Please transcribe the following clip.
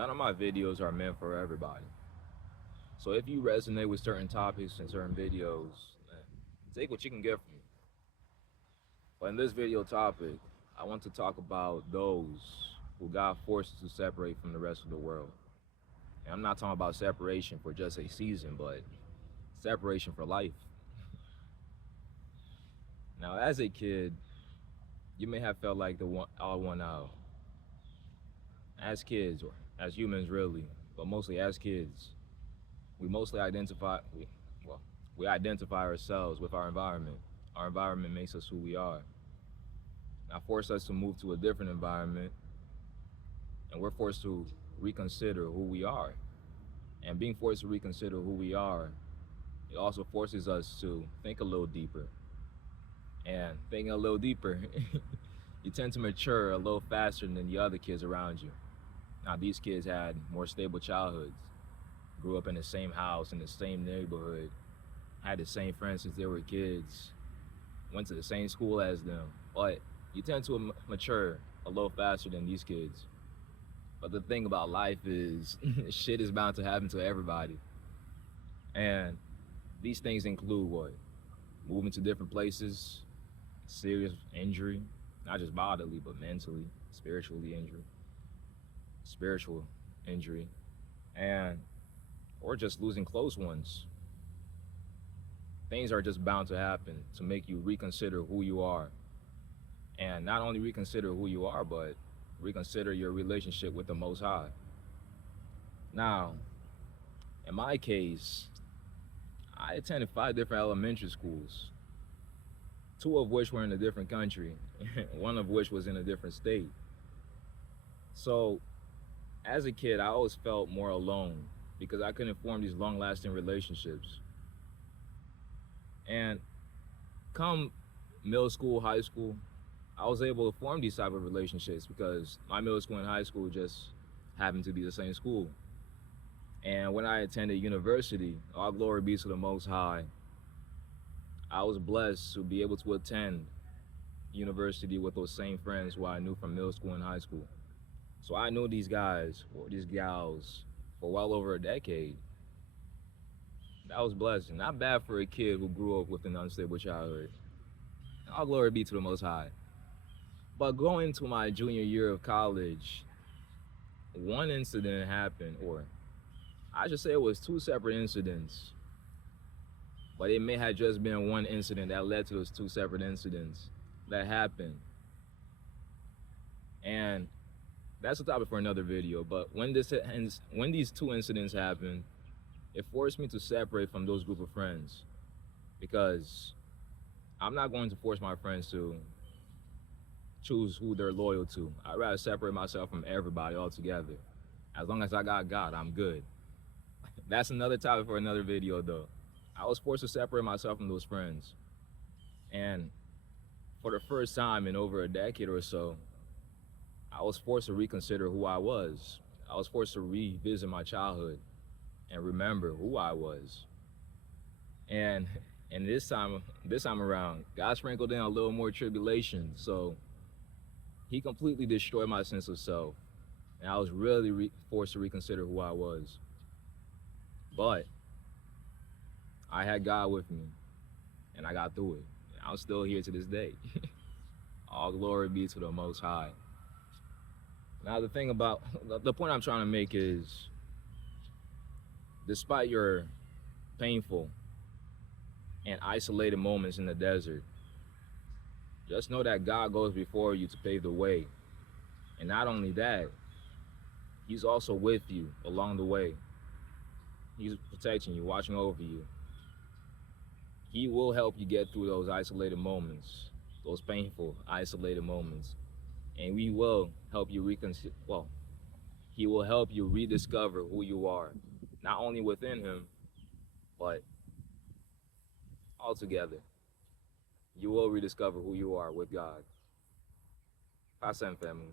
None of my videos are meant for everybody. So if you resonate with certain topics and certain videos, take what you can get from it. But in this video topic, I want to talk about those who got forced to separate from the rest of the world. And I'm not talking about separation for just a season, but separation for life. Now, as a kid, you may have felt like the one, odd one out. As kids, or as humans, really, but mostly as kids, we mostly well, we identify ourselves with our environment. Our environment makes us who we are. Now, force us to move to a different environment, and we're forced to reconsider who we are. And being forced to reconsider who we are, it also forces us to think a little deeper. And thinking a little deeper, you tend to mature a little faster than the other kids around you. Now, these kids had more stable childhoods, grew up in the same house, in the same neighborhood, had the same friends since they were kids, went to the same school as them. But you tend to mature a little faster than these kids. But the thing about life is, shit is bound to happen to everybody. And these things include what? Moving to different places, serious injury, not just bodily, but mentally, spiritual injury, and or just losing close ones. Things are just bound to happen to make you reconsider who you are. And not only reconsider who you are, but reconsider your relationship with the Most High. Now, in my case, I attended 5 different elementary schools, 2 of which were in a different country, one of which was in a different state. So, as a kid, I always felt more alone because I couldn't form these long lasting relationships. And come middle school, high school, I was able to form these type of relationships because my middle school and high school just happened to be the same school. And when I attended university, all glory be to the Most High, I was blessed to be able to attend university with those same friends who I knew from middle school and high school. So I knew these guys or these gals for well over a decade. That was blessing. Not bad for a kid who grew up with an unstable childhood. All glory be to the Most High. But going to my junior year of college, one incident happened, or I should say it was 2 separate incidents, but it may have just been one incident that led to those 2 separate incidents that happened. And that's a topic for another video. But when these 2 incidents happened, it forced me to separate from those group of friends because I'm not going to force my friends to choose who they're loyal to. I'd rather separate myself from everybody altogether. As long as I got God, I'm good. That's another topic for another video though. I was forced to separate myself from those friends. And for the first time in over a decade or so, I was forced to reconsider who I was. I was forced to revisit my childhood and remember who I was. And this time around, God sprinkled in a little more tribulation. So he completely destroyed my sense of self. And I was really forced to reconsider who I was. But I had God with me, and I got through it. I'm still here to this day. All glory be to the Most High. Now the point I'm trying to make is, despite your painful and isolated moments in the desert, just know that God goes before you to pave the way. And not only that, he's also with you along the way. He's protecting you, watching over you. He will help you get through those isolated moments, those painful, isolated moments. And he will help you he will help you rediscover who you are, not only within him, but altogether. You will rediscover who you are with God. Hashem family.